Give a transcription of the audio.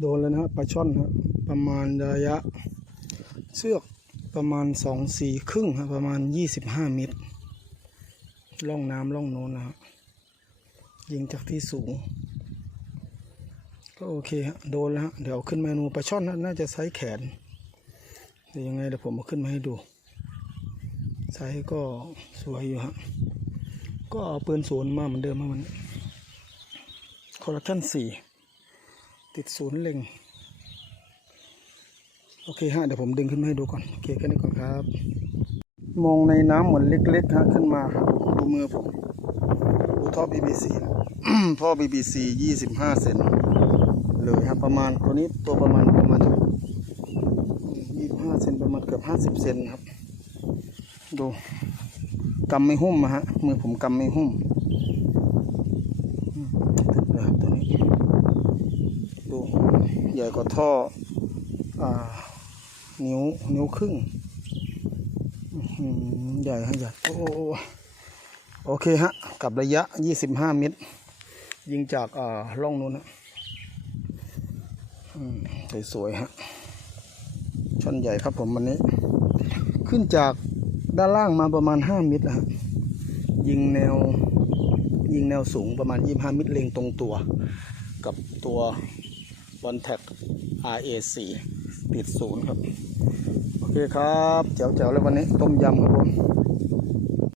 โดนแล้วนะปลาช่อนครับประมาณระยะ เชือกประมาณสองสี่ครึ่งครับประมาณยี่สิบห้าเมตรล่องน้ำล่องโน้นนะครับยิงจากที่สูง ก็โอเคฮะโดนแล้วฮะเดี๋ยวขึ้นเมนูปลาช่อนนะน่าจะไซส์แขนเดี๋ยวยังไงเดี๋ยวผมเอาขึ้นมาให้ดูไซส์ก็สวยอยู่ฮะก็เอาปืนศูนย์มาเหมือนเดิมมามันคอร์รัปชันสี่ ติดศูนย์เล็งโอเคฮะเดี๋ยวผมดึงขึ้นมาให้ดูก่อนโอเคแค่นี้ก่อนครับ มองในน้ำเหมือนเล็กๆฮะขึ้นมาครับดูมือผมดูท่อ BBC นะท่อ BBC 25 เซนเลยครับประมาณตัวนี้ตัวประมาณประมาณ25เซนประมาณเกือบ 50 เซนครับ ดูกำไม่หุ้มอะฮะมือผมกำไม่หุ้มอืมติดเลยครับตัวนี้ดูใหญ่กว่าท่ออนิ้วนิ้วครึ่งใหญ่ฮะใหญ่โอ้โอ้โอเคฮะ กับระยะ 25 เมตร ยิงจากอ่าร่องนู้นนะสวยๆฮะช่อนใหญ่ครับผมวันนี้ ขึ้นจากด้านล่างมาประมาณ 5 เมตรนะฮะยิงแนวยิงแนวสูงประมาณ 25 เมตรเล็งตรงตัว กับตัว บอลแท็ก RA4 ติดศูนย์ครับ โอเคครับแจ๋วๆเลยวันนี้ต้มยำครับผม